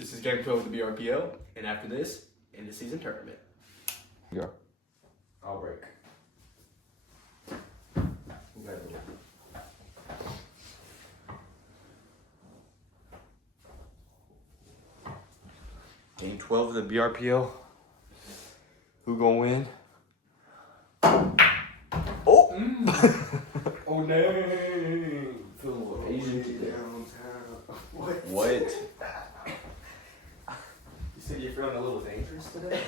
This is game 12 of the BRPL, and after this, in the season tournament. Yeah. I'll break. Game 12 of the BRPL. Who gonna win? Oh! Oh no! Feel a little Asian today. What? You said you're feeling a little dangerous today?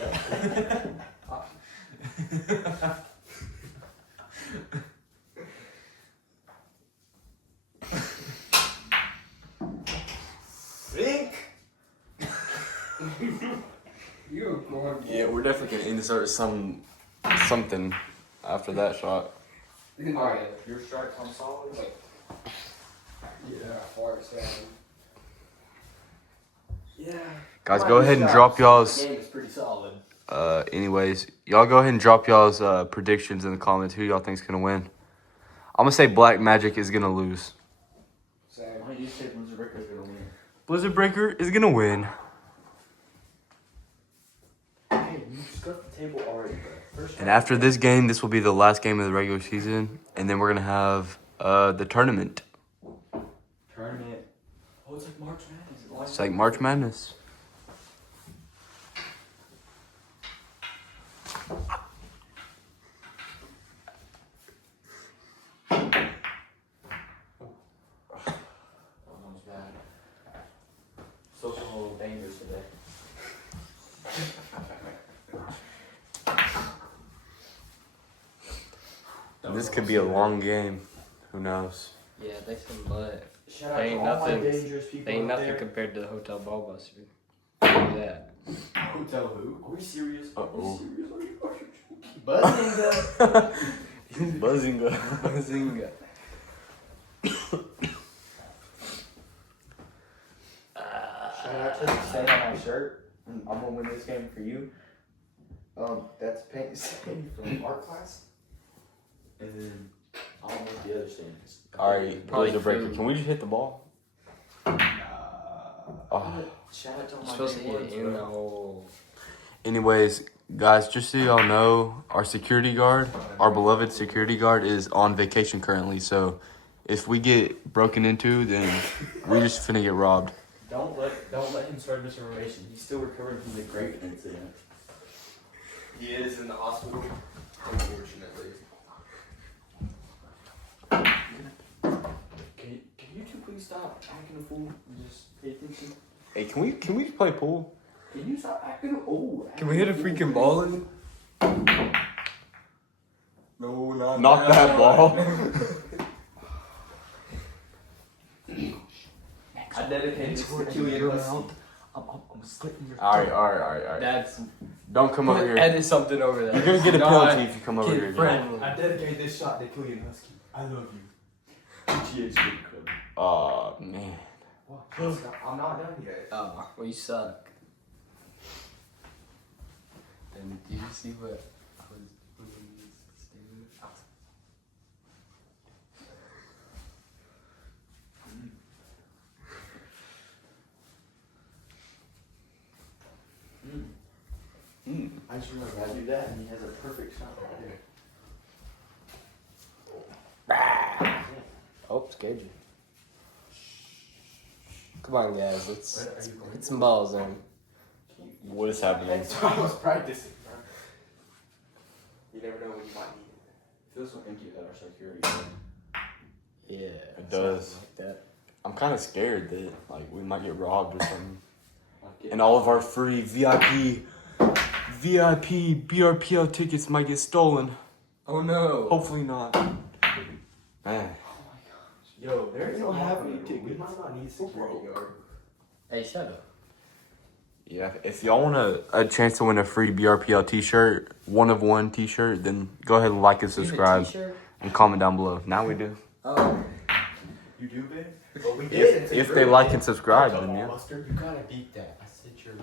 Think! You're going. Yeah, we're definitely gonna insert something after that shot. Alright, your strike comes solid? Like, yeah, hard sound. Yeah. Guys, go ahead and drop y'all's. The game is pretty solid. Anyways, y'all go ahead and drop y'all's predictions in the comments. Who y'all think's gonna win? I'm gonna say Black Magic is gonna lose. Same. Why do you say Blizzard Breaker is gonna win? Blizzard Breaker is gonna win. Hey, you scuffed the table already, bro. And after this game, this will be the last game of the regular season, and then we're gonna have the tournament. Tournament. Oh, it's like March Madness. It's like March Madness. Almost bad. Social a little dangerous today. This could be a long game. Who knows? Yeah, they some butt. Shout out They to ain't all my nothing. dangerous people They ain't out nothing there. compared to the hotel ball buster. Look at that. Hotel who? Are we serious? Uh-oh. Are you serious? Are you joking? Buzzing. Buzzinga. Bazinga. Shout out to the stain on my shirt. I'm gonna win this game for you. That's paint stain from art class. And then I don't know what the other stain is. Alright, Probably Blizzard Breaker. food. Can we just hit the ball? Oh. Shout out to all You're my supposed to big hit ones, it in bro. the hole. Anyways, guys, just so y'all know, our security guard, our beloved security guard, is on vacation currently. So if we get broken into, then we just finna get robbed. Don't let him start misinformation. He's still recovering from the great incident. He is in the hospital, unfortunately. Can you two please stop acting a fool and just pay attention? Hey, can we just play pool? Can you stop acting a fool? Can we hit a freaking ball in? No, Not that ball. I dedicate this to Killian Husky. I'm slitting your Alright. That's. Don't come over here. Edit something over there. You're gonna get a penalty if you come over here again. Friendly. I dedicate this shot to Killian Husky. I love you. GH Club. Aw, man. What? I'm not done yet. Oh, well, you suck. And did you see what I was saying? I just remember I do that and he has a perfect shot right there. Oh, scared you. Come on, guys. Let's Are you going? get some balls in. What is happening? That's why I was practicing, bro. You never know when you might need it. It feels so empty without our security. Yeah. It does. something like that. I'm kind of scared that like we might get robbed or something. Like And all of our free VIP BRPL tickets might get stolen. Oh no. Hopefully not. Man. Yo, there ain't no have any tickets. We might not need security guard. Hey, shut up. Yeah, if y'all want a chance to win a free BRPL t-shirt, one of one t-shirt, then go ahead and like and subscribe and comment down below. Now we do. Oh. You do, babe? Well, we did. If they like and subscribe, then yeah. Buster, you gotta beat that. I said you're.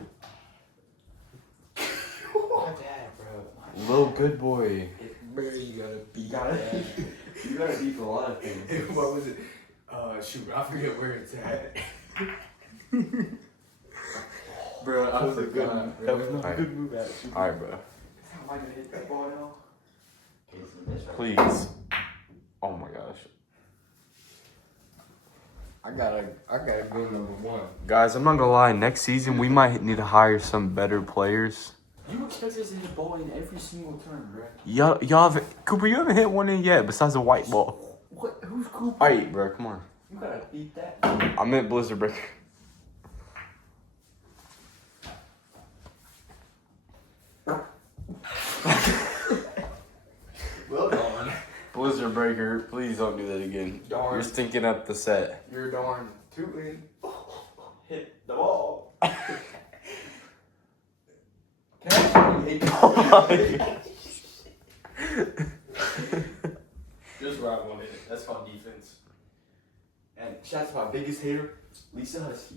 My dad, bro. Little good boy. Bro, you gotta beat You gotta, that. you gotta beat a lot of things. What was it? Shoot, I forget where it's at. bro. That was a good forgot, move. bro. That was not a Alright. good move, actually. All right, bro. How am I gonna hit that ball now? Okay, so this right. Please. Oh my gosh. I gotta go number one. Guys, I'm not gonna lie. Next season, we might need to hire some better players. You expect us to hit the ball in every single turn, bro. Y'all Cooper, you haven't hit one in yet besides the white ball. What? Who's Cooper? Alright, bro, come on. You gotta beat that. I meant Blizzard Breaker. Well done. Blizzard Breaker, please don't do that again. Darn. You're stinking up the set. You're darn tooting. Hit the ball. Just where I wanted it. That's called defense. And shout out to my biggest hater, Lisa Husky.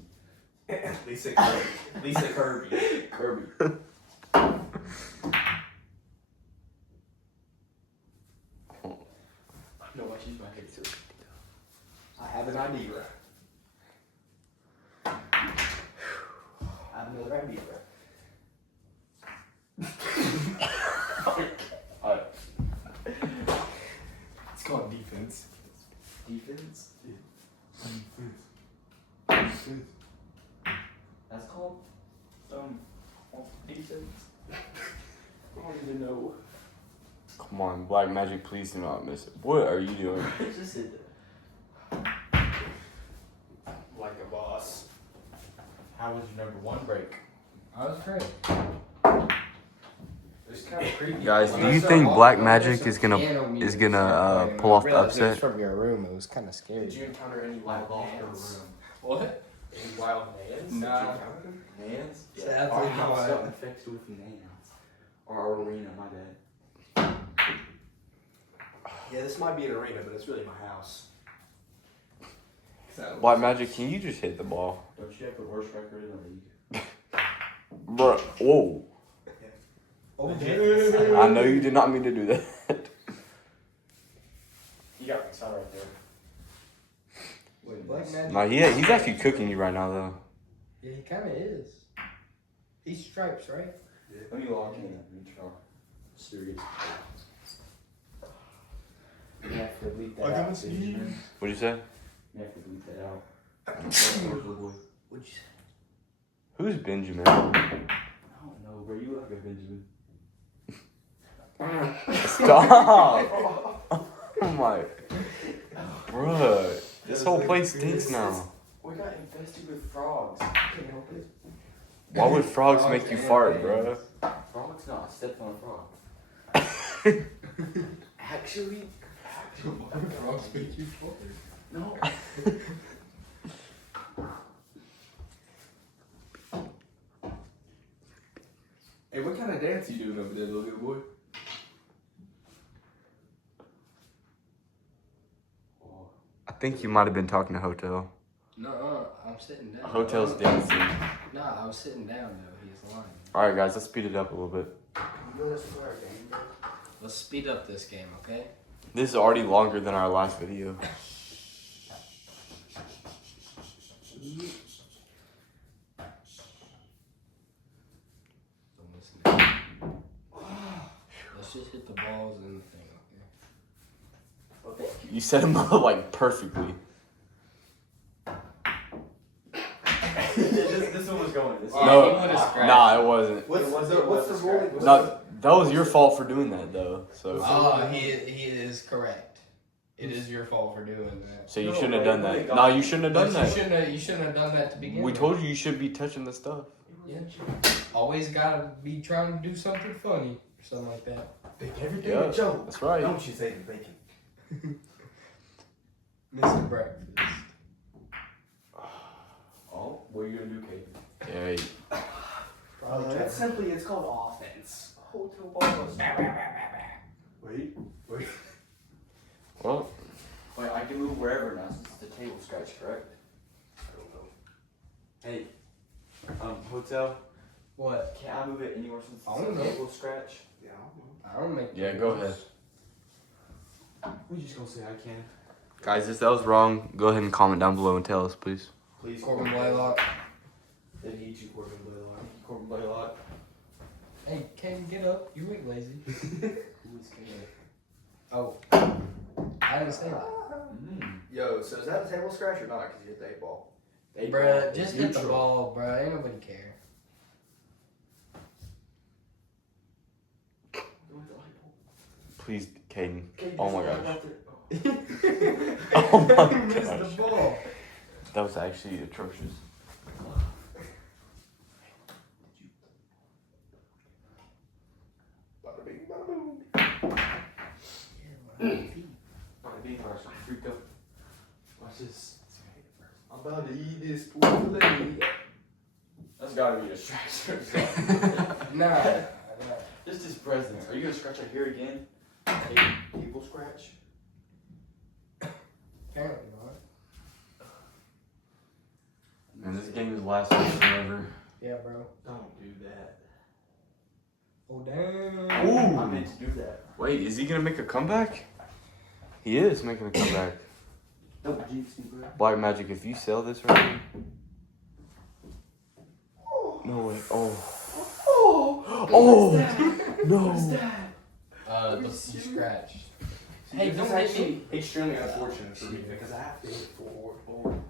Lisa Kirby. Lisa Kirby. Kirby. No, I choose my hater. I have an idea. I have another idea. Alright. It's called defense. Defense? That's called defense. I don't even know. Come on, Black Magic, please do not miss it. What are you doing? Just hit Like a boss. How was your number one break? I was great. It's kind of creepy. Guys, When do I you started think walking, Black there was Magic some is gonna piano music pull started playing. off I the realized it was upset? from your room. It was kind of scary. Did you encounter any wild mans? What? Any wild mans? Nah. Mans? Sadly, Our no, house I got haven't. infected with mans. Or our arena, my bad. Yeah, this might be an arena, but it's really my house. Black Magic, can you just hit the ball? Don't you have the worst record in the league? Bruh, whoa. Oh, I know you did not mean to do that. You got my son right there. Wait, Black Magic? Nah, he's actually cooking you right now, though. Yeah, he kind of is. He's stripes, right? Let me log in and try. Serious. You have to bleep that out. Benjamin. What'd you say? You have to bleep that out. What'd you say? Who's Benjamin? I don't know, bro. You look like a Benjamin. Stop! Oh my. Bruh, this whole place stinks now. We got infested with frogs. Can't help it. Why would frogs make you fart, bruh? Frogs? No, I stepped on a frog. Actually, Frogs make you fart? no. Hey, what kind of dance you doing over there, little good boy? I think you might have been talking to Hotel. No, I'm sitting down. Hotel's dancing. Nah, I was sitting down though. He's lying. Alright, guys, let's speed it up a little bit. Let's speed up this game, okay? This is already longer than our last video. Don't listen to me. Let's just hit the balls in the thing, okay? You set him up like perfectly. This one was going. This No, he would've scratched. nah, it wasn't. What's the rule? No, that was your fault for doing that, though. So, Oh, he is correct. It is your fault for doing that. so you No, shouldn't have man, done we that. got- No, you shouldn't have done that. You shouldn't have done that to begin We with. told you shouldn't be touching the stuff. Yeah. Always gotta be trying to do something funny or something like that. Make everything Yeah, a joke. that's right. Don't you say the bacon. Missing breakfast. Oh, what are you gonna do, Kate? Yeah, That's simply, it's called offense. Hotel balls. Wait. well, Wait, I can move wherever now since it's the table scratch, correct? I don't know. Hey, Hotel, What? can I move it anywhere since I it's don't a know. table scratch? Yeah, I don't make. yeah, go ahead. We just gonna say I can. Guys, if that was wrong, go ahead and comment down below and tell us, please. Please, Corbin Blaylock. They need you, Corbin Blaylock. Corbin Blaylock. Hey, Caden, get up. You ain't lazy. Who is Caleb? Oh. I didn't say that. Yo, so is that a table scratch or not? Because you hit the 8-ball. Bruh, just hit the ball, bruh. Ain't nobody care. Please, Caden. Okay, Oh my just gosh. Oh my Missed gosh. the ball. That was actually atrocious. Bada bing, bada boom. Bada bing, bada boom. Freak up. Watch this. I'm about to eat this pool filet. That's gotta be a distraction. Nah. Just his presence. Are you gonna scratch right here again? Table scratch? Apparently not. And this game is last one forever. Yeah, bro. Don't do that. Oh, damn. Ooh. I meant to do that. Wait, is he gonna make a comeback? He is making a comeback. Don't jinx me, bro. Black Magic, if you sell this right here. No way. Oh. Oh! No. You scratched. See, Hey, this don't is hit actually me. extremely unfortunate for me because I have to hit forward. You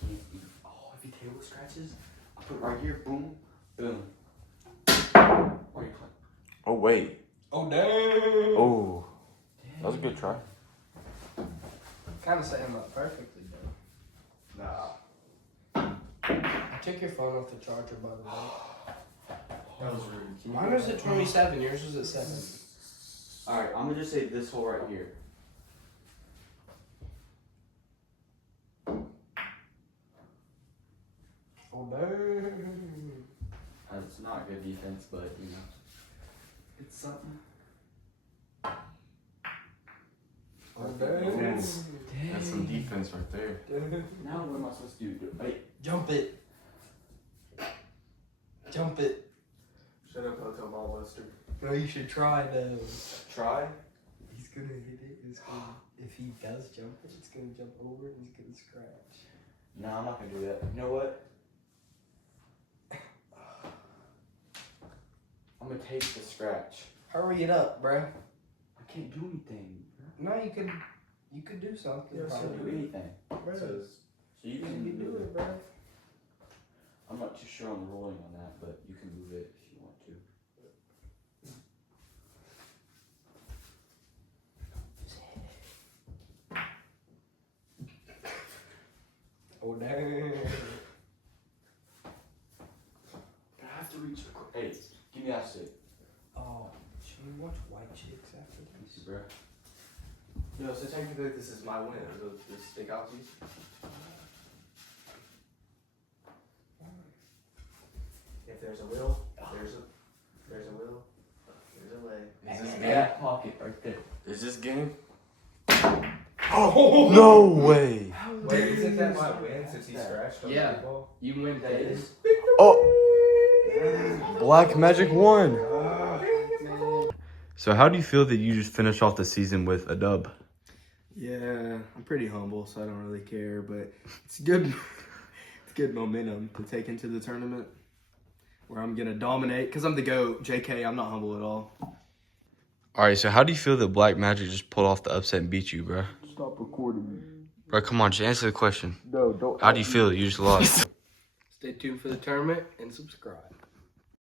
can't even. Oh, if he table scratches, I put it right here. Boom. Boom. Why are you playing? Oh, wait. Oh, damn. Oh. That was a good try. Kind of set him up perfectly, though. Nah. I took your phone off the charger, by the way. That was rude. Can you Mine go was back? at 27. Yours was at 7. Alright, I'm gonna just say this hole right here. Oh, damn. That's not good defense, but you know. It's something. Oh, damn. That's some defense right there. Now what am I supposed to do? Wait. Jump it. Jump it. Shut up, Hotel Ball Buster. No, you should try, though. Try? He's gonna hit it. It's gonna, if he does jump it, it's gonna jump over and he's gonna scratch. No, I'm not gonna do that. You know what? I'm gonna take the scratch. Hurry it up, bruh. I can't do anything. No, you could do something. I can't do anything. Bruh. So you You can can do it, bruh. I'm not too sure on the ruling on that, but you can move it if you want to. Oh, damn. I have to reach the court. Hey, give me that stick. Oh, should we watch White Chicks after this? Bro. No, so technically this is my win. This stick out to you. If there's a will, there's a will, there's a way. Is this Back pocket right there. Is this game? Oh, no way. Wait, isn't that my win since he scratched on Yeah. the ball? You win That days. is. Oh. Black Magic won. So how do you feel that you just finished off the season with a dub? Yeah, I'm pretty humble, so I don't really care, but it's good. It's good momentum to take into the tournament where I'm gonna dominate because I'm the GOAT. JK, I'm not humble at all. All right, so how do you feel that Black Magic just pulled off the upset and beat you, bro? Stop recording me. Bro, come on, just answer the question. No, don't. How do you feel that you just lost? Stay tuned for the tournament and subscribe.